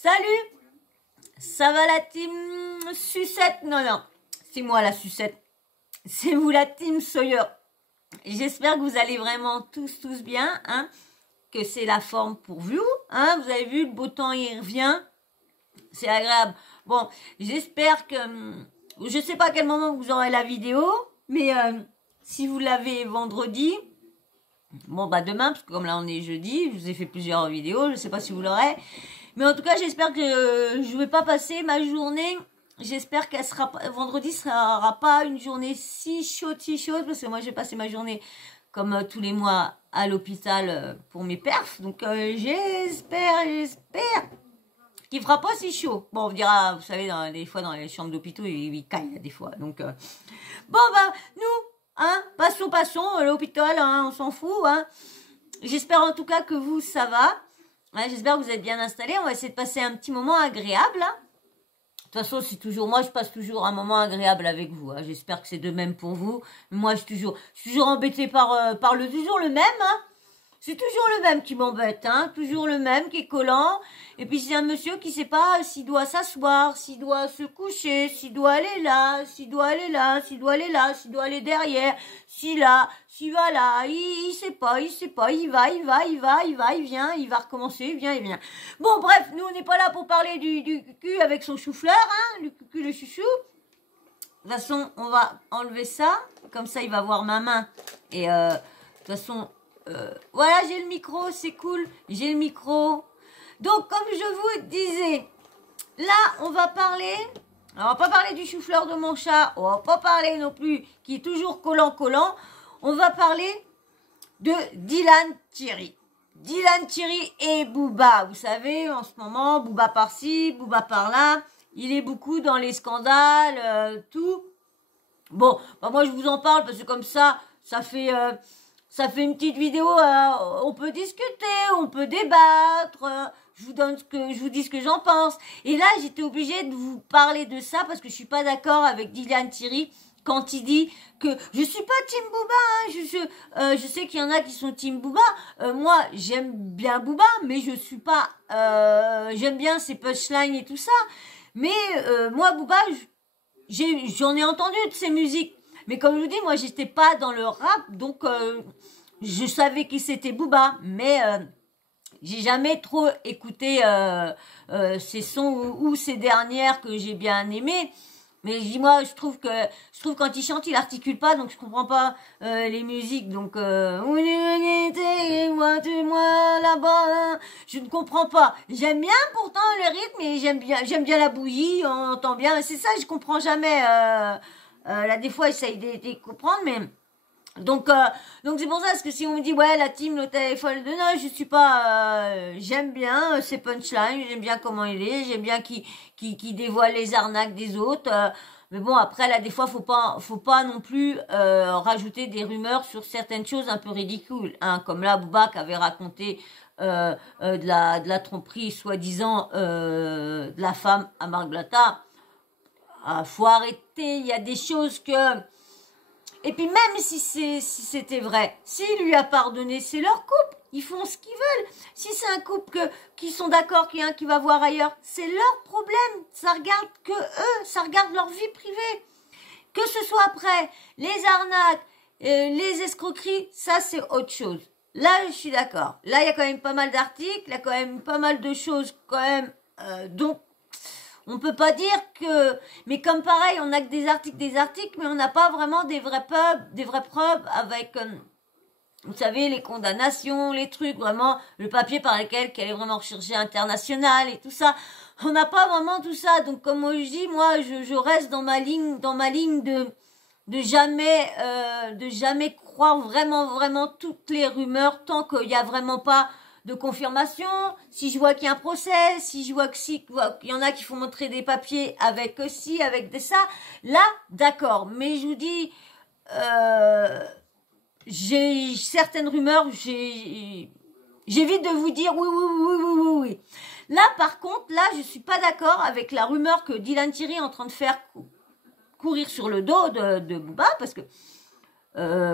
Salut, ça va la team sucette? Non, non, c'est moi la sucette. C'est vous la team Sawyer. J'espère que vous allez vraiment tous bien, hein, que c'est la forme pour vous, hein. Vous avez vu, le beau temps il revient, c'est agréable. Bon, j'espère que, je sais pas à quel moment vous aurez la vidéo, mais si vous l'avez vendredi, bon bah demain, parce que comme là on est jeudi, je vous ai fait plusieurs vidéos, je sais pas si vous l'aurez. Mais en tout cas, j'espère que je vais pas passer ma journée. J'espère qu'elle sera vendredi sera pas une journée si chaude, parce que moi j'ai passé ma journée comme tous les mois à l'hôpital pour mes perfs. Donc j'espère qu'il fera pas si chaud. Bon, on dira, vous savez, des fois dans les chambres d'hôpitaux, il caille des fois. Donc bon bah nous, hein, passons l'hôpital, hein, on s'en fout, hein. J'espère en tout cas que vous ça va. Ouais, j'espère que vous êtes bien installés. On va essayer de passer un petit moment agréable. Hein. De toute façon, c'est toujours moi, je passe toujours un moment agréable avec vous. Hein. J'espère que c'est de même pour vous. Moi, je suis toujours embêtée par toujours le même. Hein. C'est toujours le même qui m'embête, hein. Toujours le même qui est collant. Et puis c'est un monsieur qui sait pas s'il doit s'asseoir, s'il doit se coucher, s'il doit aller là, s'il doit aller là, s'il doit aller là, s'il doit aller derrière, s'il va là, il sait pas, il va, il vient, il va recommencer, il vient. Bon bref, nous on n'est pas là pour parler du cul avec son chou-fleur, hein, le cul, le chouchou. De toute façon, on va enlever ça, comme ça il va voir ma main. Et de toute façon, voilà, j'ai le micro, c'est cool, j'ai le micro. Donc, comme je vous disais, là, on va parler, on va pas parler du chou-fleur de mon chat, on va pas parler non plus, qui est toujours collant, on va parler de Dylan Thierry. Dylan Thierry et Booba, vous savez, en ce moment, Booba par-ci, Booba par-là, il est beaucoup dans les scandales, tout. Bon, bah moi je vous en parle parce que comme ça fait une petite vidéo, on peut discuter, on peut débattre, je vous dis ce que j'en pense. Et là, j'étais obligée de vous parler de ça parce que je suis pas d'accord avec Dylan Thierry quand il dit que je suis pas Team Booba, hein, je sais qu'il y en a qui sont Team Booba. Moi, j'aime bien Booba, mais je suis pas, j'aime bien ses punchlines et tout ça. Mais moi, Booba, j'en ai entendu de ses musiques. Mais comme je vous dis, moi, j'étais pas dans le rap, donc je savais qui c'était Booba, mais j'ai jamais trop écouté ses sons ou ses dernières que j'ai bien aimées. Mais moi, je trouve quand il chante, il articule pas, donc je comprends pas les musiques. Donc moi là-bas, je ne comprends pas. J'aime bien pourtant le rythme et j'aime bien la bouillie, on entend bien. C'est ça, je comprends jamais. Là, des fois, j'essaye de comprendre, mais donc c'est pour ça, parce que si on me dit ouais la team le téléphone de non, je suis pas, j'aime bien ses punchlines, j'aime bien comment il est, j'aime bien qui dévoile les arnaques des autres, mais bon après là des fois faut pas non plus rajouter des rumeurs sur certaines choses un peu ridicules, hein, comme là Booba qui avait raconté de la tromperie soi-disant de la femme à Marc Blatta. Faut arrêter, il y a des choses que... Et puis même si c'était vrai, s'il lui a pardonné, c'est leur couple, ils font ce qu'ils veulent. Si c'est un couple qui sont d'accord qu'il y a un qui va voir ailleurs, c'est leur problème, ça regarde que eux, ça regarde leur vie privée. Que ce soit après, les arnaques, les escroqueries, ça c'est autre chose. Là je suis d'accord, là il y a quand même pas mal d'articles, il y a quand même pas mal de choses quand même, donc on peut pas dire que... Mais comme pareil, on a que des articles, mais on n'a pas vraiment des vraies preuves avec, vous savez, les condamnations, les trucs, vraiment, le papier par lequel qu'elle est vraiment recherchée internationale et tout ça. On n'a pas vraiment tout ça. Donc, comme je dis, moi, je reste dans ma ligne de jamais croire vraiment toutes les rumeurs tant qu'il y a vraiment pas de confirmation, si je vois qu'il y a un procès, si je vois qu'il y en a qui font montrer des papiers avec ci, avec des ça, là, d'accord. Mais je vous dis, j'ai certaines rumeurs, j'évite de vous dire oui. Là, par contre, là, je suis pas d'accord avec la rumeur que Dylan Thierry est en train de faire courir sur le dos de Booba, parce que,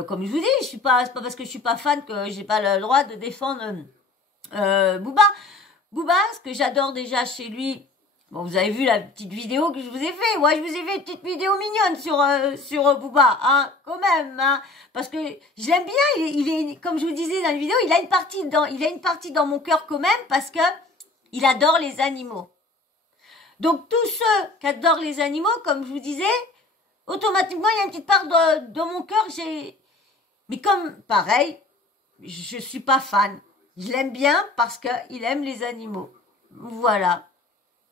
comme je vous dis, c'est pas parce que je suis pas fan que j'ai pas le droit de défendre Booba. Booba, ce que j'adore déjà chez lui, bon, vous avez vu la petite vidéo que je vous ai fait. Moi, je vous ai fait une petite vidéo mignonne sur Booba, hein, quand même, hein, parce que je l'aime bien. Il est, comme je vous disais dans la vidéo, il a une partie dans mon cœur quand même, parce que il adore les animaux. Donc tous ceux qui adorent les animaux, comme je vous disais, automatiquement il y a une petite part de mon cœur. Mais comme pareil, je suis pas fan. Je l'aime bien parce qu'il aime les animaux. Voilà.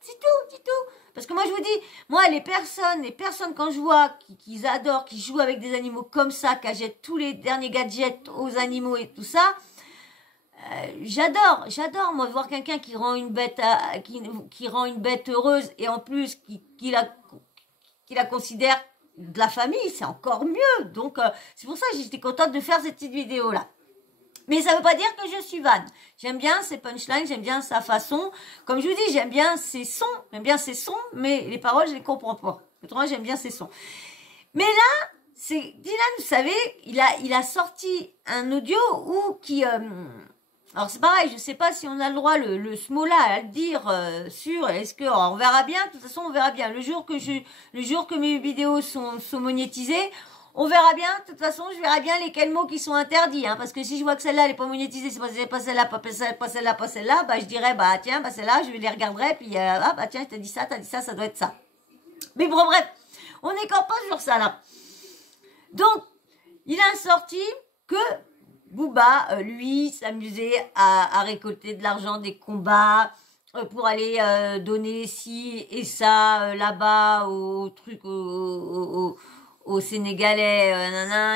C'est tout. Parce que moi, je vous dis, moi, les personnes quand je vois qu'ils adorent, qui jouent avec des animaux comme ça, qui achètent tous les derniers gadgets aux animaux et tout ça, j'adore, moi, voir quelqu'un qui rend une bête, qui rend une bête heureuse et en plus, qui la considère de la famille, c'est encore mieux. Donc, c'est pour ça que j'étais contente de faire cette petite vidéo-là. Mais ça veut pas dire que je suis vanne. J'aime bien ses punchlines, j'aime bien sa façon. Comme je vous dis, j'aime bien ses sons, mais les paroles, je les comprends pas. Autrement, j'aime bien ses sons. Mais là, c'est Dylan, vous savez, il a sorti un audio alors c'est pareil, je sais pas si on a le droit ce mot-là à le dire est-ce que on verra bien. De toute façon, on verra bien. Le jour que mes vidéos sont monétisées, on verra bien. De toute façon, je verrai bien lesquels mots qui sont interdits, hein, parce que si je vois que celle-là elle est pas monétisée, c'est pas celle-là, pas celle-là, bah je dirais bah tiens, bah celle-là, je les regarderai, puis bah tiens, t'as dit ça, ça doit être ça. Mais bon, bref, on n'est qu'en pas sur ça là. Donc, il a sorti que Booba, lui, s'amusait à récolter de l'argent des combats pour aller donner ci et ça là-bas au truc aux Sénégalais,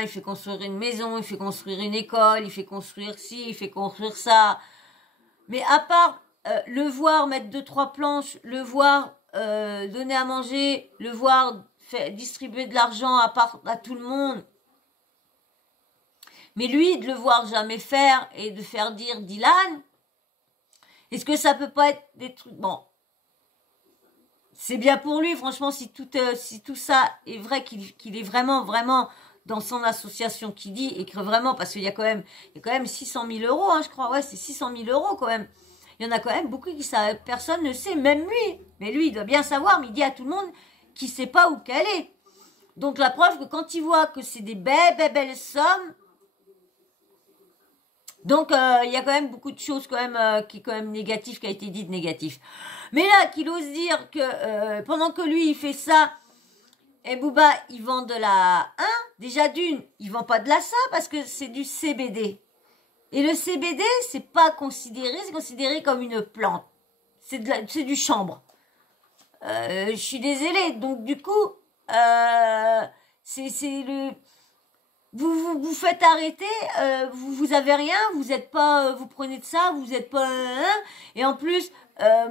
il fait construire une maison, il fait construire une école, il fait construire ci, il fait construire ça. Mais à part le voir mettre 2-3 planches, le voir donner à manger, le voir distribuer de l'argent à tout le monde, mais lui, de le voir jamais faire et de faire dire Dylan, est-ce que ça peut pas être des trucs... Bon, c'est bien pour lui, franchement, si tout ça est vrai, qu'il est vraiment dans son association qui dit, et que vraiment, parce qu'il y a quand même 600 000 euros, hein, je crois, ouais, c'est 600 000 euros quand même. Il y en a quand même beaucoup qui savent, personne ne sait, même lui. Mais lui, il doit bien savoir, mais il dit à tout le monde qu'il sait pas où qu'elle est. Donc la preuve que quand il voit que c'est des belles sommes, donc il y a quand même beaucoup de choses quand même qui quand même négatives, qui a été dites négatives. Mais là, qu'il ose dire que pendant que lui il fait ça, et Booba il vend de la déjà d'une, il vend pas de la ça parce que c'est du CBD. Et le CBD, c'est considéré comme une plante. C'est du chanvre. Je suis désolée. Donc du coup, c'est le vous faites arrêter, vous avez rien, vous êtes pas, vous prenez de ça, vous êtes pas et en plus,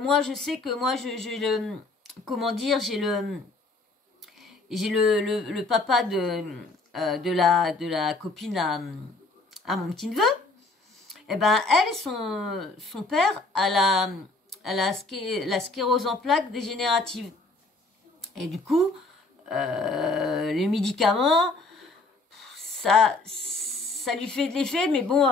moi je sais que moi j'ai le, comment dire, j'ai le papa de la copine à mon petit neveu. Et ben elle, son père a la sclérose en plaques dégénérative. Et du coup, les médicaments, ça lui fait de l'effet, mais bon,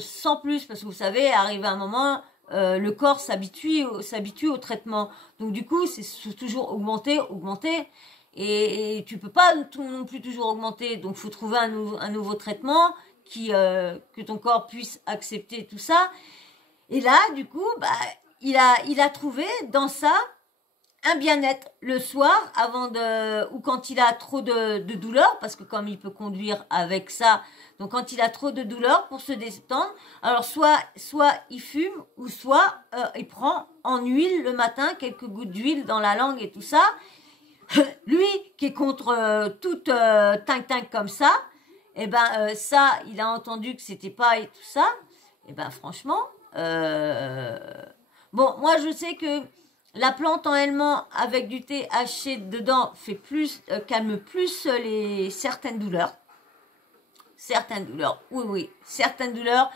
sans plus, parce que vous savez, arrivé à un moment, le corps s'habitue au traitement. Donc du coup, c'est toujours augmenter, et tu peux pas non plus toujours augmenter. Donc faut trouver un nouveau traitement que ton corps puisse accepter tout ça. Et là, du coup, bah, il a trouvé dans ça un bien-être le soir ou quand il a trop de douleur, parce que comme il peut conduire avec ça, donc quand il a trop de douleur pour se détendre, alors soit il fume ou soit il prend en huile le matin quelques gouttes d'huile dans la langue et tout ça. Lui qui est contre toute tinc comme ça, et ben ça il a entendu que c'était pas et tout ça, et ben franchement bon, moi je sais que la plante en elle-même avec du THC dedans calme plus certaines douleurs. Certaines douleurs, oui, certaines douleurs,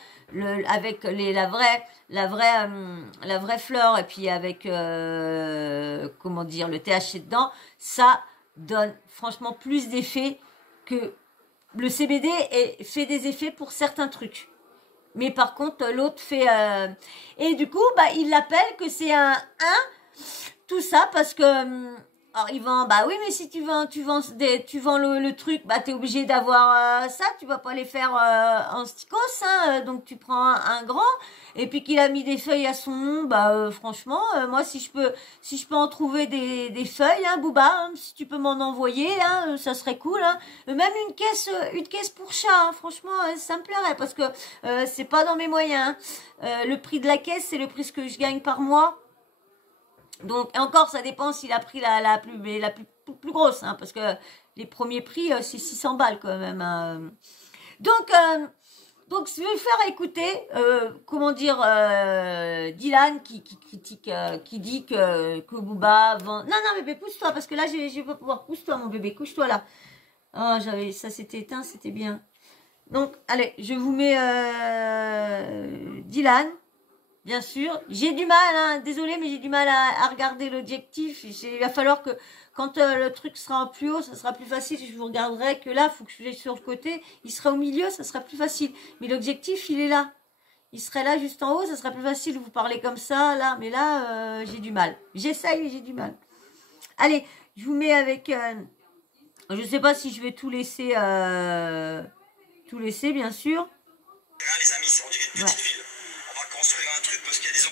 avec la vraie fleur et puis avec comment dire, le THC dedans, ça donne franchement plus d'effets que le CBD fait des effets pour certains trucs. Mais par contre, l'autre fait... Et du coup, bah, il l'appelle que c'est un 1. Tout ça parce que... alors, il vend... Bah oui, mais si tu vends le truc, bah t'es obligé d'avoir ça. Tu vas pas les faire en sticos, hein. Donc tu prends un grand. Et puis qu'il a mis des feuilles à son nom, bah franchement, moi si je peux en trouver des feuilles, hein, Booba, hein, si tu peux m'en envoyer, hein, ça serait cool, hein. Même une caisse pour chat, hein, franchement, ça me plairait parce que c'est pas dans mes moyens, hein. Le prix de la caisse, c'est le prix que je gagne par mois. Donc et encore, ça dépend s'il a pris la plus grosse, hein, parce que les premiers prix, c'est 600 balles quand même, hein. Donc donc, je vais le faire écouter, comment dire, Dylan qui critique, qui dit que Booba vend... Non, non, bébé, pousse-toi, parce que là, je vais pas pouvoir. Pousse-toi, mon bébé, couche-toi là. Oh, ça s'était éteint, c'était bien. Donc, allez, je vous mets Dylan, bien sûr. J'ai du mal, hein, désolé, mais j'ai du mal à regarder l'objectif. Il va falloir que, quand le truc sera en plus haut, ça sera plus facile. Je vous regarderai que là, il faut que je sois sur le côté. Il sera au milieu, ça sera plus facile. Mais l'objectif, il est là. Il serait là, juste en haut, ça sera plus facile de vous parler comme ça, là. Mais là, j'ai du mal. J'essaye, mais j'ai du mal. Allez, je vous mets avec... je ne sais pas si je vais tout laisser, bien sûr. Les amis, on dirait une petite ville. On va construire un truc parce qu'il y a des...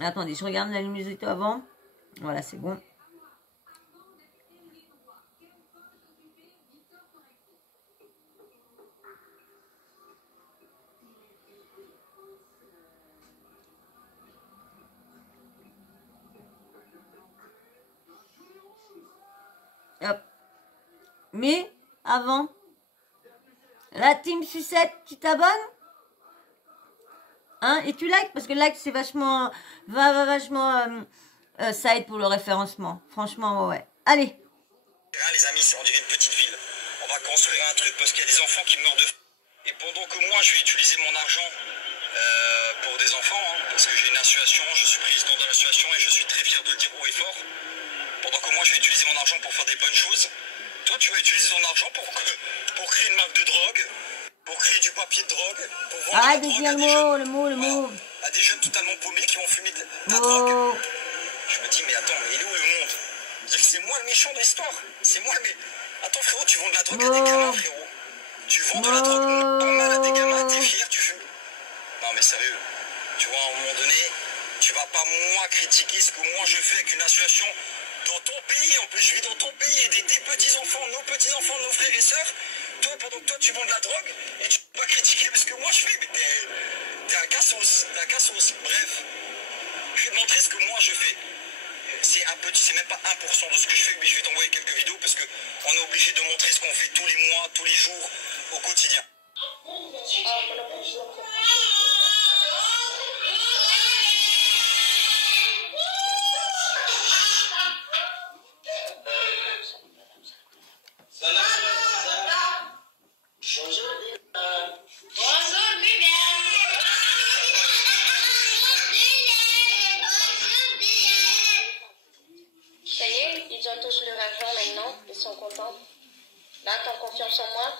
Attendez, je regarde la luminosité avant. Voilà, c'est bon. Hop. Mais, avant, la team sucette, tu t'abonnes? Hein, et tu likes, parce que like, c'est vachement... vachement... ça aide pour le référencement. Franchement, ouais. Allez. Les amis, on dirait une petite ville. On va construire un truc parce qu'il y a des enfants qui meurent de faim. Et pendant que moi, je vais utiliser mon argent pour des enfants, hein, parce que j'ai une association, je suis président de l'association et je suis très fier de le dire haut et fort. Pendant que moi, je vais utiliser mon argent pour faire des bonnes choses, toi, tu vas utiliser ton argent pour créer une marque de drogue, pour créer du papier de drogue, pour vendre arrête de de drogue dire à le des mot, jeunes, le mot, le mot. à des jeunes totalement paumés qui vont fumer de la drogue. Je me dis, mais attends, mais il est où le monde? C'est moi le méchant de l'histoire. C'est moi le... Attends, frérot, tu vends de la drogue à des gamins, frérot. Tu vends de la drogue normale à des gamins, t'es fier, tu fumes. Non, mais sérieux, tu vois, à un moment donné, tu vas pas, moi, critiquer ce que moi je fais avec une association dans ton pays. En plus, je vis dans ton pays et des petits-enfants, nos petits-enfants, nos frères et sœurs. Toi, pendant que toi, tu vends de la drogue et tu vas critiquer parce que moi, je fais, mais t'es un cassos, t'es un cassos. Bref, je vais te montrer ce que moi, je fais. C'est même pas 1% de ce que je fais, mais je vais t'envoyer quelques vidéos parce que on est obligé de montrer ce qu'on fait tous les mois, tous les jours, au quotidien. Ça y est, ils ont tous leur argent maintenant, ils sont contents. Là, t'as confiance en moi?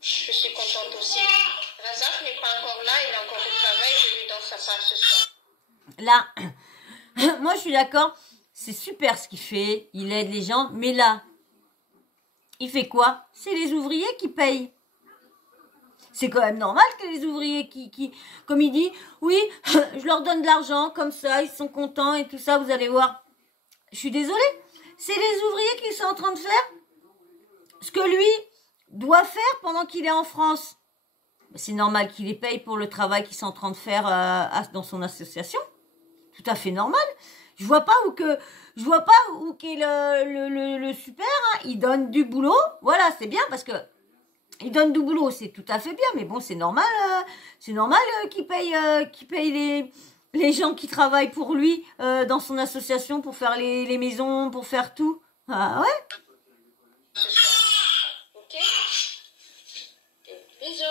Je suis contente aussi. Razak n'est pas encore là, il a encore du travail, je lui donne sa part ce soir. Là, moi je suis d'accord, c'est super ce qu'il fait, il aide les gens, mais là, il fait quoi? C'est les ouvriers qui payent. C'est quand même normal que les ouvriers qui, comme il dit, oui, je leur donne de l'argent, comme ça, ils sont contents et tout ça, vous allez voir. Je suis désolée, c'est les ouvriers qui sont en train de faire ce que lui doit faire pendant qu'il est en France. C'est normal qu'il les paye pour le travail qu'ils sont en train de faire dans son association. Tout à fait normal. Je vois pas où qu'est le super, hein. Il donne du boulot. Voilà, c'est bien parce que il donne du boulot, c'est tout à fait bien. Mais bon, c'est normal qu'il paye les gens qui travaillent pour lui dans son association pour faire les maisons, pour faire tout. Ah ouais. Ce soir. Ok? Bisous.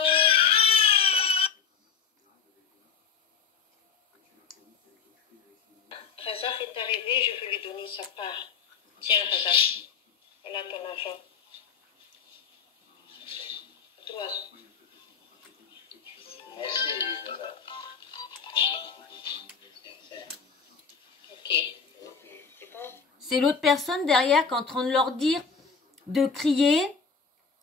Razak est arrivé, je veux lui donner sa part. Tiens, Razak, elle a ton argent. 3. Merci, madame. Ok. C'est bon? C'est l'autre personne derrière qui est en train de leur dire, de crier.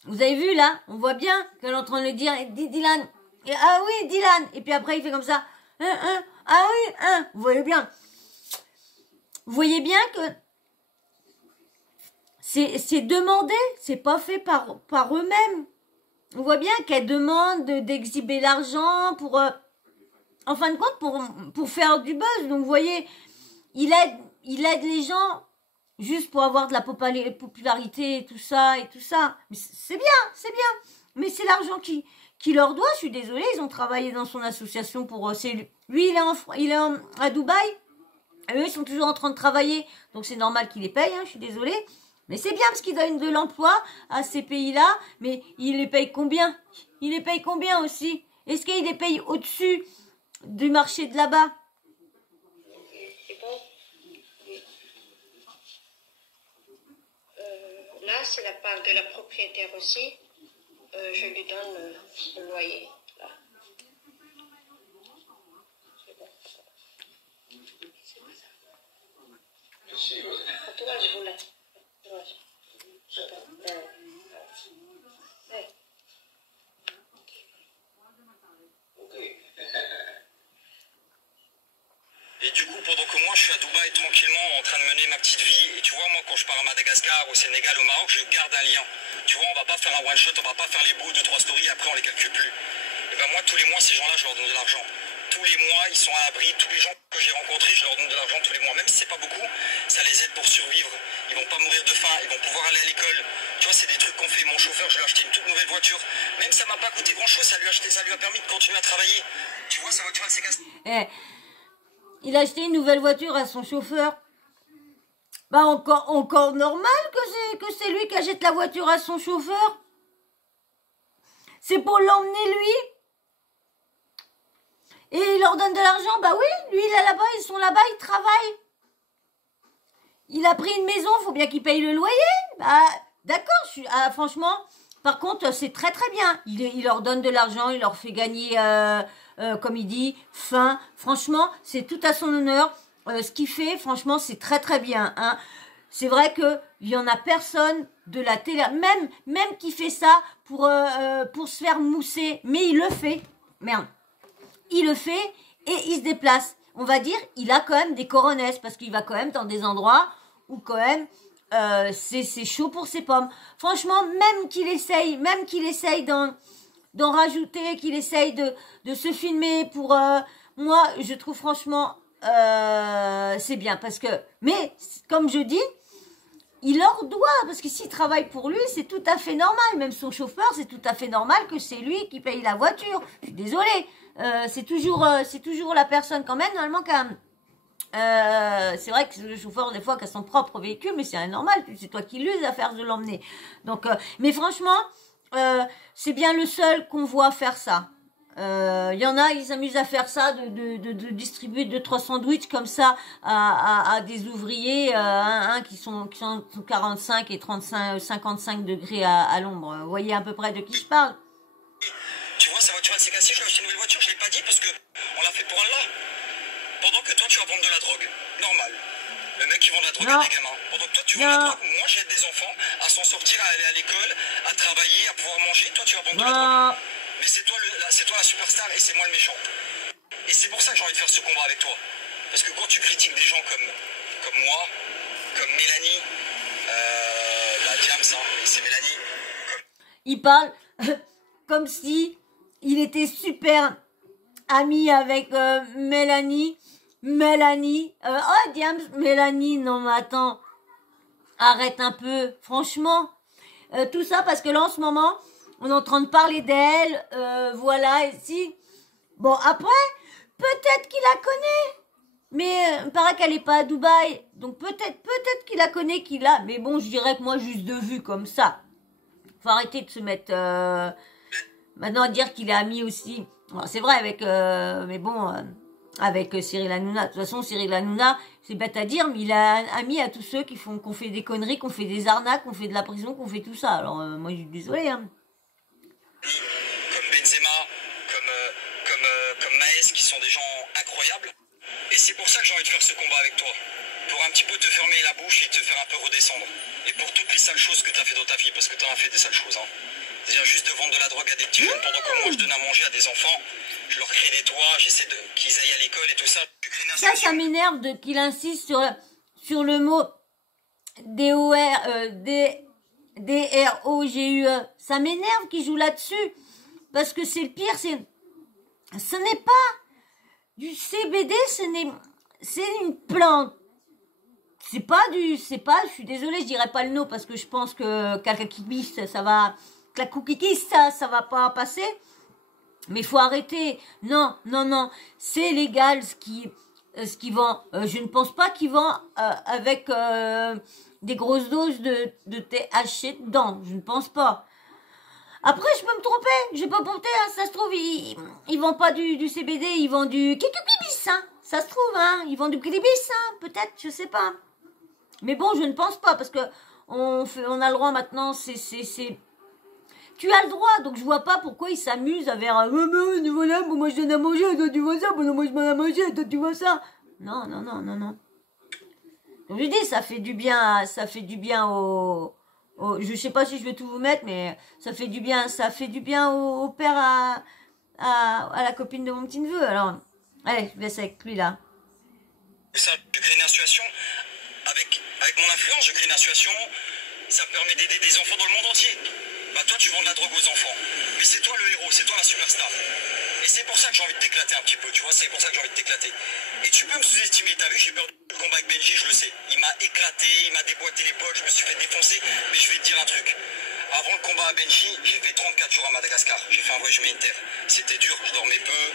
Vous avez vu là? On voit bien qu'elle est en train de le dire. Dis Dylan. Et, ah oui, Dylan. Et puis après, il fait comme ça. Ah oui, Vous voyez bien. Vous voyez bien que c'est demandé. C'est pas fait par eux-mêmes. On voit bien qu'elle demande d'exhiber l'argent pour... en fin de compte, pour faire du buzz. Donc, vous voyez, il aide les gens juste pour avoir de la popularité et tout ça. Mais c'est bien. Mais c'est l'argent qui leur doit. Je suis désolée, ils ont travaillé dans son association pour... lui, il est à Dubaï. Et eux, ils sont toujours en train de travailler. Donc, c'est normal qu'ils les payent, je suis désolée. Mais c'est bien parce qu'ils donnent de l'emploi à ces pays-là. Mais ils les payent combien? Ils les payent combien aussi? Est-ce qu'ils les payent au-dessus du marché de là-bas? C'est bon? Là, c'est la part de la propriétaire aussi. Je lui donne le loyer. Là. C'est bon. C'est quoi ça? Merci. Entourage, vous là. Entourage. Ok. Et du coup, pendant que moi je suis à Dubaï tranquillement en train de mener ma petite vie, et tu vois, moi quand je pars à Madagascar, au Sénégal, au Maroc, je garde un lien. Tu vois, on va pas faire un one shot, on va pas faire les beaux 2-3 stories, après on les calcule plus. Et ben moi, tous les mois, ces gens-là, je leur donne de l'argent. Tous les mois, ils sont à l'abri. Tous les gens que j'ai rencontrés, je leur donne de l'argent tous les mois. Même si c'est pas beaucoup, ça les aide pour survivre. Ils vont pas mourir de faim, ils vont pouvoir aller à l'école. Tu vois, c'est des trucs qu'on fait. Mon chauffeur, je lui ai acheté une toute nouvelle voiture. Même ça m'a pas coûté grand-chose, ça lui a permis de continuer à travailler. Tu vois, sa voiture, elle s'est cassée. Il a acheté une nouvelle voiture à son chauffeur. Bah encore normal que c'est lui qui achète la voiture à son chauffeur. C'est pour l'emmener lui. Et il leur donne de l'argent. Bah oui, lui il est là-bas, ils sont là-bas, ils travaillent. Il a pris une maison, faut bien qu'il paye le loyer. Bah d'accord, franchement, par contre c'est très très bien. Il leur donne de l'argent, il leur fait gagner, comme il dit, faim. Franchement, c'est tout à son honneur. Ce qu'il fait, franchement, c'est très très bien. C'est vrai que il y en a personne de la télé, même qui fait ça pour se faire mousser, mais il le fait. Merde. Il le fait et il se déplace. On va dire, il a quand même des coronesses parce qu'il va quand même dans des endroits où quand même c'est chaud pour ses pommes. Franchement, même qu'il essaye d'en rajouter, qu'il essaye de se filmer pour... moi, je trouve franchement, c'est bien parce que... Mais, comme je dis, il leur doit, parce que s'il travaille pour lui, c'est tout à fait normal. Même son chauffeur, c'est tout à fait normal que c'est lui qui paye la voiture. Je suis désolée. C'est toujours la personne quand même, normalement, c'est vrai que le chauffeur, des fois, qui a son propre véhicule, mais c'est normal, c'est toi qui l'uses à faire de l'emmener. Donc, mais franchement, c'est bien le seul qu'on voit faire ça. Il y en a, ils s'amusent à faire ça, de distribuer 2-3 sandwichs comme ça à des ouvriers qui sont 45 et 55 degrés à l'ombre. Vous voyez à peu près de qui je parle. Tu vois, sa voiture elle s'est cassée, je lui ai acheté une nouvelle voiture, je l'ai pas dit parce que on l'a fait pour Allah. Pendant que toi tu vas vendre de la drogue, normal. Le mec qui vend de la drogue à des gamins. Pendant que toi tu vends de la drogue, moi j'aide des enfants à s'en sortir, à aller à l'école, à travailler, à pouvoir manger. Toi tu vas vendre de la drogue. Mais c'est toi la superstar et c'est moi le méchant. Et c'est pour ça que j'ai envie de faire ce combat avec toi. Parce que quand tu critiques des gens comme moi, comme Mélanie, la Diams, c'est Mélanie. Il parle comme si il était super ami avec Mélanie. Oh Diams, Mélanie, non mais attends, arrête un peu, franchement. Tout ça parce que là en ce moment, on est en train de parler d'elle, voilà, et si. Bon après, peut-être qu'il la connaît, mais il paraît qu'elle est pas à Dubaï, donc peut-être qu'il la connaît, mais bon, je dirais que moi juste de vue comme ça. Faut arrêter de se mettre maintenant à dire qu'il est ami aussi. C'est vrai avec mais bon avec Cyril Hanouna. De toute façon Cyril Hanouna, c'est bête à dire, mais il a ami à tous ceux qu'on fait des conneries, qu'on fait des arnaques, qu'on fait de la prison, qu'on fait tout ça. Alors moi je suis désolée comme Benzema, comme Maes, qui sont des gens incroyables. Et c'est pour ça que j'ai envie de faire ce combat avec toi. Pour un petit peu te fermer la bouche et te faire un peu redescendre. Et pour toutes les sales choses que tu as fait dans ta vie, parce que tu en as fait des sales choses. Hein. C'est-à-dire juste de vendre de la drogue à des petits jeunes pendant que moi je donne à manger à des enfants. Je leur crée des toits, j'essaie qu'ils aillent à l'école et tout ça. Ça m'énerve qu'il insiste sur le mot D-R-O-G-U-E. Ça m'énerve qu'il joue là-dessus. Parce que c'est le pire, ce n'est pas du CBD, c'est une plante. Je suis désolée, je dirais pas le nom parce que je pense que Kakakibis, ça va va pas passer. Mais il faut arrêter. Non, c'est légal ce qui vend. Je ne pense pas qu'ils vendent avec des grosses doses de THC dedans. Je ne pense pas. Après, je peux me tromper. Je vais pas porter, hein. Ça se trouve, ils vendent pas du CBD, ils vendent du Kakakibis, hein. Ça se trouve, hein. Ils vendent du Kakakibis, hein. Peut-être, je sais pas. Mais bon, je ne pense pas parce que on a le droit maintenant. Tu as le droit, donc je vois pas pourquoi ils s'amusent à faire voilà, moi je donne à manger, toi tu vois ça, moi je donne à manger, toi tu vois ça. Non. Comme je dis, ça fait du bien je sais pas si je vais tout vous mettre, mais ça fait du bien au père à la copine de mon petit neveu. Alors, allez, je laisse avec lui là. Ça, je crée une association avec mon influence, je crée une association, ça me permet d'aider des enfants dans le monde entier. Bah toi tu vends de la drogue aux enfants, mais c'est toi le héros, c'est toi la superstar. Et c'est pour ça que j'ai envie de t'éclater un petit peu, tu vois, c'est pour ça que j'ai envie de t'éclater. Et tu peux me sous-estimer, t'as vu, j'ai perdu le combat avec Benji, je le sais. Il m'a éclaté, il m'a déboîté l'épaule, je me suis fait défoncer, mais je vais te dire un truc. Avant le combat à Benji, j'ai fait 34 jours à Madagascar, j'ai fait un voyage humanitaire. C'était dur, je dormais peu,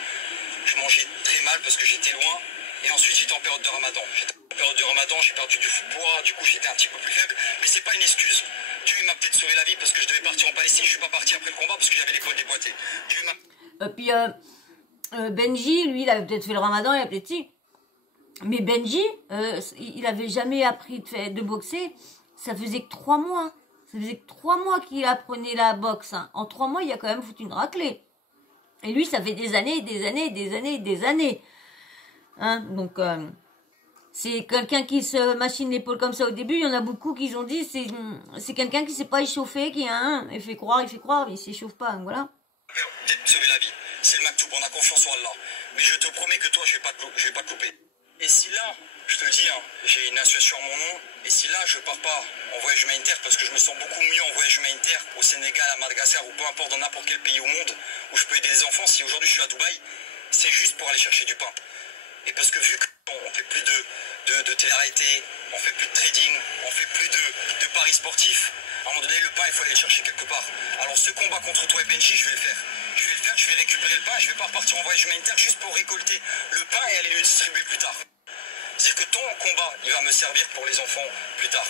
je mangeais très mal parce que j'étais loin. Et ensuite j'étais en période de Ramadan. En période de Ramadan, j'ai perdu du poids, du coup j'étais un petit peu plus faible, mais c'est pas une excuse. Dieu m'a peut-être sauvé la vie parce que je devais partir en Palestine, je suis pas parti après le combat parce que j'avais l'épaule déboîtée. Puis Benji, lui, il avait peut-être fait le Ramadan, il a peut-être dit. Mais Benji, il avait jamais appris de boxer. Ça faisait que 3 mois. Ça faisait que 3 mois qu'il apprenait la boxe. Hein. En 3 mois, il a quand même foutu une raclée. Et lui, ça fait des années. Hein, donc, c'est quelqu'un qui se machine l'épaule comme ça au début. Il y en a beaucoup qui ont dit c'est quelqu'un qui s'est pas échauffé, qui il fait croire, il s'échauffe pas. Voilà. Sauver la vie, c'est le maktoub, on a confiance en Allah. Mais je te promets que toi, je vais pas te couper. Et si là, je te le dis, hein, j'ai une association à mon nom, et si là, je pars pas en voyage humanitaire, parce que je me sens beaucoup mieux en voyage humanitaire au Sénégal, à Madagascar, ou peu importe, dans n'importe quel pays au monde, où je peux aider les enfants, si aujourd'hui je suis à Dubaï, c'est juste pour aller chercher du pain. Et parce que vu qu'on fait plus de télé-réalité, on fait plus de trading, on fait plus de paris sportifs, à un moment donné, le pain, il faut aller le chercher quelque part. Alors ce combat contre toi et Benji, je vais le faire. Je vais récupérer le pain, je vais pas repartir en voyage humanitaire juste pour récolter le pain et aller le distribuer plus tard. C'est-à-dire que ton combat, il va me servir pour les enfants plus tard.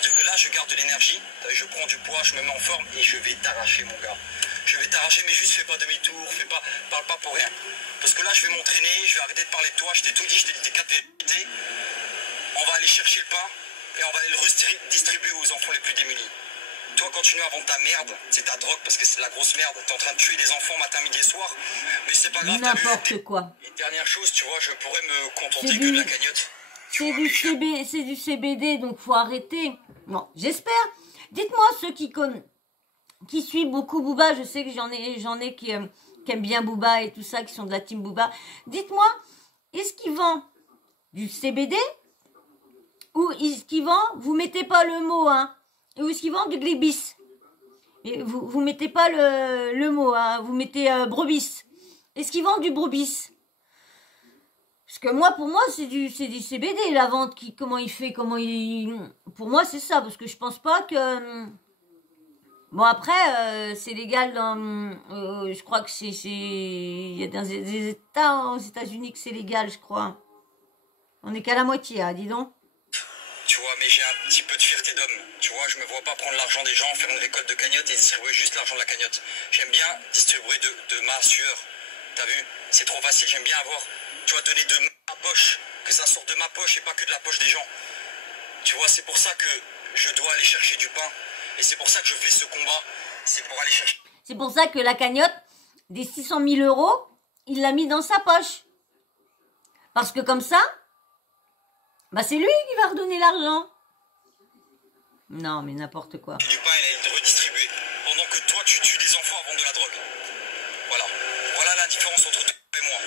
C'est-à-dire que là, je garde de l'énergie, je prends du poids, je me mets en forme et je vais t'arracher, mon gars. Je vais t'arracher, mais juste fais pas demi-tour, parle pas pour rien. Parce que là, je vais m'entraîner, je vais arrêter de parler de toi, je t'ai tout dit, je t'ai dit tes 4 vérités. On va aller chercher le pain et on va aller le redistribuer aux enfants les plus démunis. Toi, continue à vendre ta merde, c'est ta drogue parce que c'est de la grosse merde. T'es en train de tuer des enfants matin, midi et soir, mais c'est pas grave. N'importe quoi. Et dernière chose, tu vois, je pourrais me contenter que de la cagnotte. C'est du CBD, donc faut arrêter. Bon, j'espère. Dites-moi ceux qui suivent beaucoup Booba, je sais que j'en ai qui aiment bien Booba et tout ça, qui sont de la team Booba. Dites-moi, est-ce qu'ils vendent du CBD ou est-ce qu'ils vendent, vous mettez pas le mot, hein, ou est-ce qu'ils vendent du glibis? Et vous mettez pas le mot, hein, vous mettez brebis. Est-ce qu'ils vendent du brebis? Parce que moi, pour moi, c'est du CBD, la vente, comment il fait, pour moi, c'est ça, parce que je pense pas que... Bon, après, c'est légal dans... je crois que il y a des États aux États-Unis que c'est légal, je crois. On est qu'à la moitié, hein, dis donc. Tu vois, mais j'ai un petit peu de fierté d'homme. Tu vois, je me vois pas prendre l'argent des gens, faire une récolte de cagnotte et distribuer juste l'argent de la cagnotte. J'aime bien distribuer de ma sueur. T'as vu? C'est trop facile, j'aime bien avoir... Tu vois, donner de ma poche, que ça sorte de ma poche et pas que de la poche des gens. Tu vois, c'est pour ça que je dois aller chercher du pain. Et c'est pour ça que je fais ce combat. C'est pour aller chercher... C'est pour ça que la cagnotte des 600 000 euros, il l'a mis dans sa poche. Parce que comme ça, bah c'est lui qui va redonner l'argent. Non, mais n'importe quoi. Du pain et de redistribuer. Pendant que toi, tu tues des enfants à vendre de la drogue. Voilà. Voilà la différence entre toi et moi.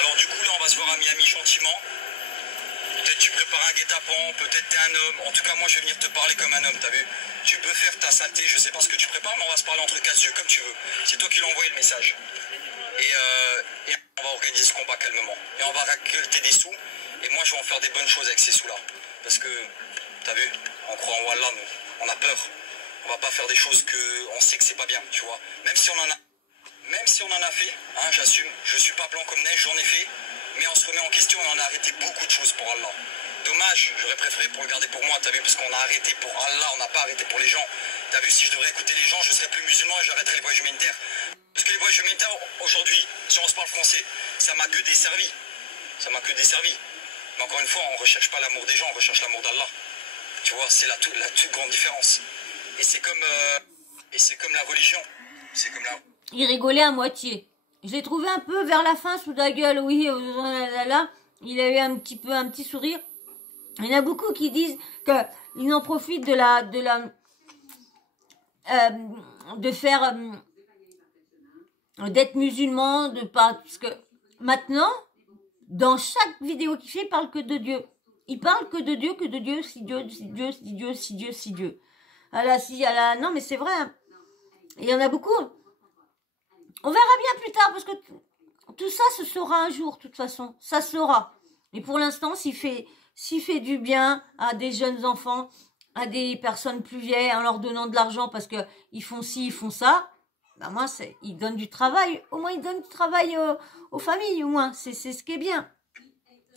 Alors du coup, là, on va se voir à Miami gentiment. Peut-être tu prépares un guet-apens, peut-être t'es un homme. En tout cas, moi, je vais venir te parler comme un homme, t'as vu? Tu peux faire ta saleté, je sais pas ce que tu prépares, mais on va se parler entre casse-yeux, comme tu veux. C'est toi qui l'as envoyé le message. Et on va organiser ce combat calmement. Et on va récolter des sous. Et moi, je vais en faire des bonnes choses avec ces sous-là. Parce que, t'as vu, on croit en Allah, nous. On a peur. On va pas faire des choses que on sait que c'est pas bien, tu vois. Même si on en a fait, hein, j'assume. Je suis pas blanc comme neige, j'en ai fait. Mais on se remet en question et on a arrêté beaucoup de choses pour Allah. Dommage, j'aurais préféré pour le garder pour moi, t'as vu, parce qu'on a arrêté pour Allah, on n'a pas arrêté pour les gens. T'as vu, si je devrais écouter les gens, je serais plus musulman et j'arrêterais les voyages humanitaires. Parce que les voyages humanitaires, aujourd'hui, si on se parle français, ça m'a que desservi. Ça m'a que desservi. Mais encore une fois, on recherche pas l'amour des gens, on recherche l'amour d'Allah. Tu vois, c'est la toute grande différence. Et c'est comme la religion. C'est comme la... Il rigolait à moitié. Je l'ai trouvé un peu vers la fin sous la gueule, oui, là. Il a eu un petit sourire. Il y en a beaucoup qui disent qu'ils en profitent d'être musulman, parce que maintenant, dans chaque vidéo qu'il fait, il parle que de Dieu. Il parle que de Dieu, si Dieu. Non, mais c'est vrai. Hein. Il y en a beaucoup. On verra bien plus tard, parce que tout ça se saura un jour, de toute façon. Ça se saura. Mais pour l'instant, s'il fait du bien à des jeunes enfants, à des personnes plus vieilles, en leur donnant de l'argent parce que ils font ci, ils font ça, ben moi, il donne du travail. Au moins, il donne du travail aux familles, au moins. C'est ce qui est bien.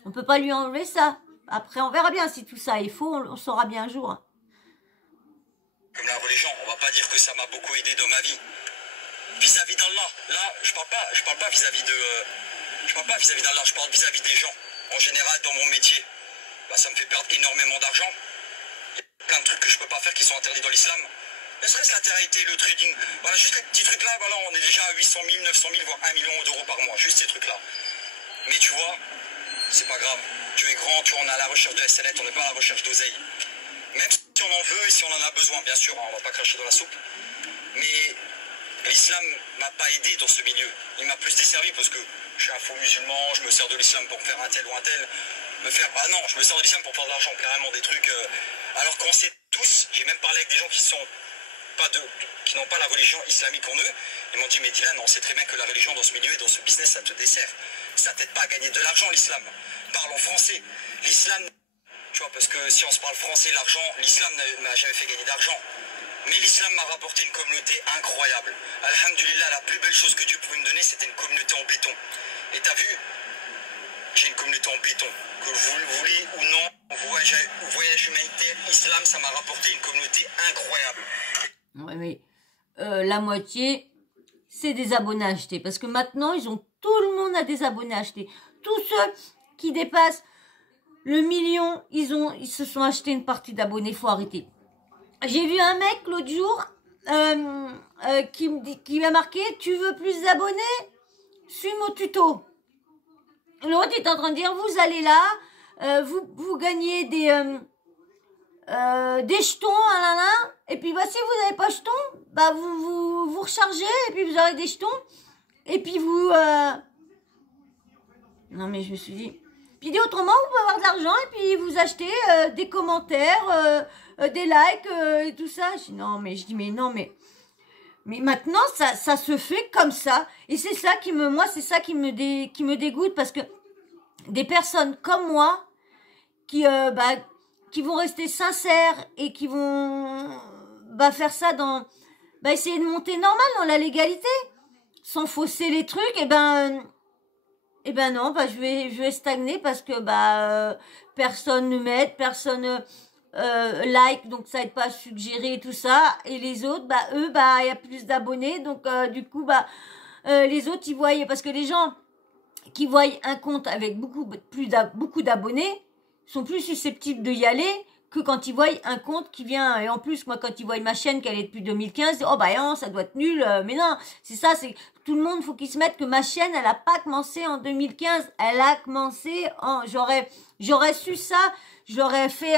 On peut pas lui enlever ça. Après, on verra bien si tout ça est faux. On saura bien un jour. Comme la religion, on va pas dire que ça m'a beaucoup aidé dans ma vie. Vis-à-vis d'Allah, là, je parle pas vis-à-vis d'Allah, je parle vis-à-vis des gens. En général, dans mon métier, bah, ça me fait perdre énormément d'argent. Il y a plein de trucs que je peux pas faire qui sont interdits dans l'islam. Ne serait-ce la TRT, le trading. Voilà, juste les petits trucs là, voilà, on est déjà à 800 000, 900 000, voire 1 million d'euros par mois. Juste ces trucs-là. Mais tu vois, c'est pas grave. Dieu est grand, tu vois, on est à la recherche de SNET, on n'est pas à la recherche d'oseille. Même si on en veut et si on en a besoin, bien sûr, hein, on va pas cracher dans la soupe. Mais l'islam m'a pas aidé dans ce milieu. Il m'a plus desservi parce que je suis un faux musulman, je me sers de l'islam pour faire un tel ou un tel. Ah non, je me sers de l'islam pour faire de l'argent, carrément, des trucs. Alors qu'on sait tous, j'ai même parlé avec des gens qui n'ont pas la religion islamique en eux. Ils m'ont dit, mais Dylan, on sait très bien que la religion dans ce milieu et dans ce business, ça te dessert. Ça t'aide pas à gagner de l'argent, l'islam. Parle en français. L'islam, tu vois, parce que si on se parle français, l'argent, l'islam ne m'a jamais fait gagner d'argent. Mais l'islam m'a rapporté une communauté incroyable. Alhamdulillah, la plus belle chose que Dieu pouvait me donner, c'était une communauté en béton. Et t'as vu, j'ai une communauté en béton. Que vous le voulez ou non, voyage humanitaire, islam, ça m'a rapporté une communauté incroyable. Ouais, mais la moitié, c'est des abonnés achetés. Parce que maintenant, tout le monde a des abonnés achetés. Tous ceux qui dépassent le million, ils se sont achetés une partie d'abonnés. Faut arrêter. J'ai vu un mec l'autre jour qui m'a marqué « Tu veux plus d'abonnés? Suis mon tuto. » L'autre est en train de dire « Vous allez là, vous gagnez des jetons, et puis bah, si vous n'avez pas jetons, bah, vous rechargez, et puis vous aurez des jetons, et puis vous... Non mais je me suis dit... Puis dit autrement, vous pouvez avoir de l'argent, et puis vous achetez des commentaires... des likes et tout ça. Je dis non mais maintenant ça se fait comme ça et c'est ça qui me dégoûte parce que des personnes comme moi qui vont rester sincères et qui vont faire ça essayer de monter normal dans la légalité sans fausser les trucs et non je vais stagner parce que personne ne m'aide, personne like, donc ça aide pas à suggérer et tout ça, et les autres eux il y a plus d'abonnés, donc du coup les autres ils voient, parce que les gens qui voient un compte avec beaucoup d'abonnés sont plus susceptibles de y aller que quand ils voient un compte qui vient, et en plus, moi, quand ils voient ma chaîne qu'elle est depuis 2015, oh bah non, ça doit être nul, mais non, c'est ça, c'est tout le monde, faut qu'ils se mettent que ma chaîne, elle a pas commencé en 2015, elle a commencé j'aurais su ça, j'aurais fait,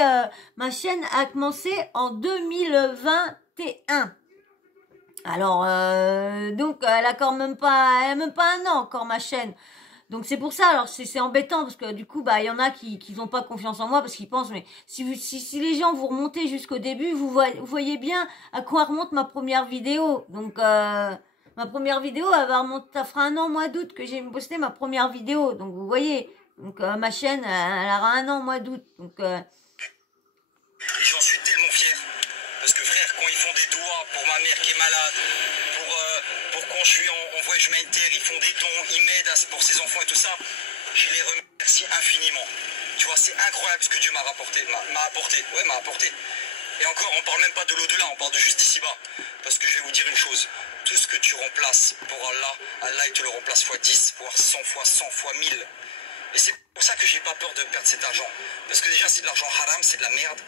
ma chaîne a commencé en 2021. Alors, donc, elle a quand même pas, elle a même pas un an encore, ma chaîne. Donc c'est pour ça, alors c'est embêtant parce que du coup il y en a qui n'ont pas confiance en moi parce qu'ils pensent mais si les gens vous remontez jusqu'au début, vous voyez bien à quoi remonte ma première vidéo. Donc ma première vidéo elle va remonter, ça fera un an mois d'août que j'ai posté ma première vidéo. Donc vous voyez, donc ma chaîne elle aura un an mois d'août. Donc et j'en suis tellement fier parce que frère quand ils font des doigts pour ma mère qui est malade, pour quand je suis en voyage humanitaire, ils font des dons, ils m'aident pour ses enfants et tout ça. Je les remercie infiniment. Tu vois, c'est incroyable ce que Dieu m'a apporté. Et encore, on parle même pas de l'au-delà, on parle de juste d'ici-bas. Parce que je vais vous dire une chose, tout ce que tu remplaces pour Allah, Allah il te le remplace fois 10, voire 100 fois 100 fois 1000. Et c'est pour ça que j'ai pas peur de perdre cet argent. Parce que déjà, c'est de l'argent haram, c'est de la merde.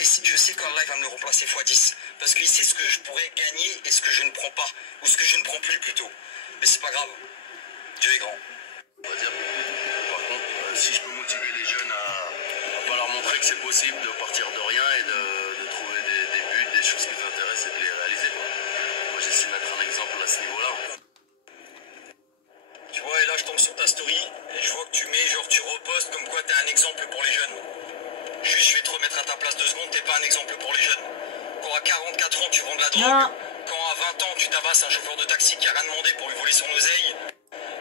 Et je sais qu'Allah va me le remplacer x 10. Parce qu'il sait ce que je pourrais gagner et ce que je ne prends pas. Ou ce que je ne prends plus plutôt. Mais c'est pas grave. Dieu est grand. On va dire, par contre, si je peux motiver les jeunes à pas leur montrer que c'est possible de partir de rien et de trouver des buts, des choses qui les intéressent et de les réaliser. Quoi. Moi j'essaie de mettre un exemple à ce niveau-là. Tu vois, et là je tombe sur ta story et je vois que tu mets, genre tu repostes comme quoi t'es un exemple pour les jeunes. Juste, je vais te remettre à ta place 2 secondes, t'es pas un exemple pour les jeunes. Quand à 44 ans tu vends de la drogue, quand à 20 ans tu tabasses un chauffeur de taxi qui a rien demandé pour lui voler son oseille,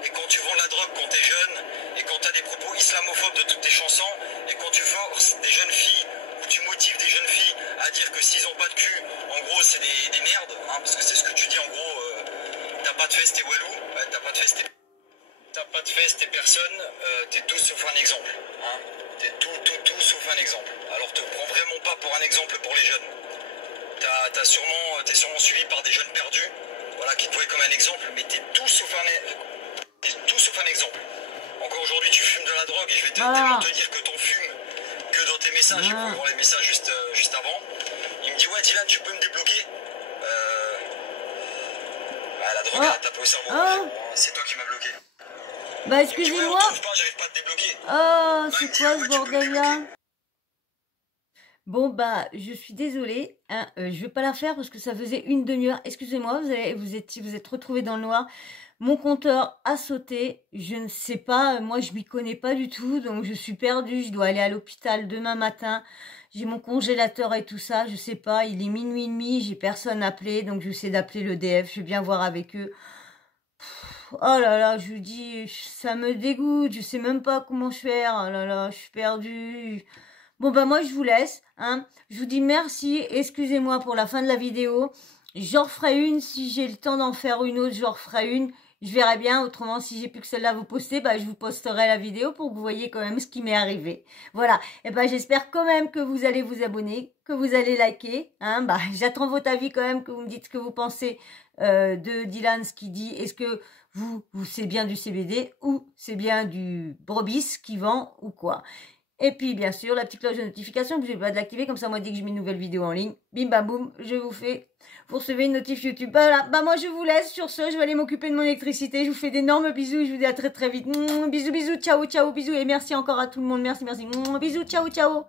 et quand tu vends de la drogue quand t'es jeune, et quand t'as des propos islamophobes de toutes tes chansons, et quand tu forces des jeunes filles, ou tu motives des jeunes filles à dire que s'ils ont pas de cul, en gros c'est des merdes, hein, parce que c'est ce que tu dis en gros, t'as pas de fesses t'es walou, t'as pas de fesses t'es personne, t'es tout sauf un exemple, hein. T'es tout sauf un exemple. Alors te prends vraiment pas pour un exemple pour les jeunes. T'es sûrement suivi par des jeunes perdus, voilà, qui te voient comme un exemple, mais t'es tout sauf un exemple. Encore aujourd'hui tu fumes de la drogue et je vais tellement te dire que t'en fumes que dans tes messages, j'ai pu voir les messages juste avant. Il me dit ouais Dylan tu peux me débloquer la drogue elle a tapé au cerveau, c'est toi qui m'as bloqué. Bah excusez-moi. J'arrive pas à te débloquer. Oh, c'est quoi ce bordel-là? Bon bah, je suis désolée, hein, je vais pas la faire parce que ça faisait une demi-heure. Excusez-moi, vous êtes retrouvés dans le noir. Mon compteur a sauté, je ne sais pas, moi je m'y connais pas du tout, donc je suis perdue. Je dois aller à l'hôpital demain matin. J'ai mon congélateur et tout ça, je sais pas. Il est minuit et demi, j'ai personne appelé, donc je vais essayer d'appeler l'EDF. Je vais bien voir avec eux. Oh là là, je vous dis, ça me dégoûte, je sais même pas comment faire. Oh là là, je suis perdue. Bon bah moi je vous laisse, hein. Je vous dis merci, excusez-moi pour la fin de la vidéo. J'en referai une, si j'ai le temps d'en faire une autre, j'en referai une. Je verrai bien, autrement si j'ai plus que celle-là à vous poster, bah je vous posterai la vidéo pour que vous voyez quand même ce qui m'est arrivé. Voilà, et ben j'espère quand même que vous allez vous abonner, que vous allez liker, hein. Bah j'attends votre avis quand même, que vous me dites ce que vous pensez de Dylan, ce qu'il dit. Est-ce que vous c'est bien du CBD ou c'est bien du Brobis qui vend ou quoi? Et puis, bien sûr, la petite cloche de notification, n'oubliez pas de l'activer, comme ça, moi, dès que je mets une nouvelle vidéo en ligne, bim, bam, boum, vous recevez une notif YouTube. Voilà, bah, moi, je vous laisse. Sur ce, je vais aller m'occuper de mon électricité. Je vous fais d'énormes bisous. Je vous dis à très, très vite. Bisous, bisous, ciao, ciao, bisous. Et merci encore à tout le monde. Merci. Bisous, ciao, ciao.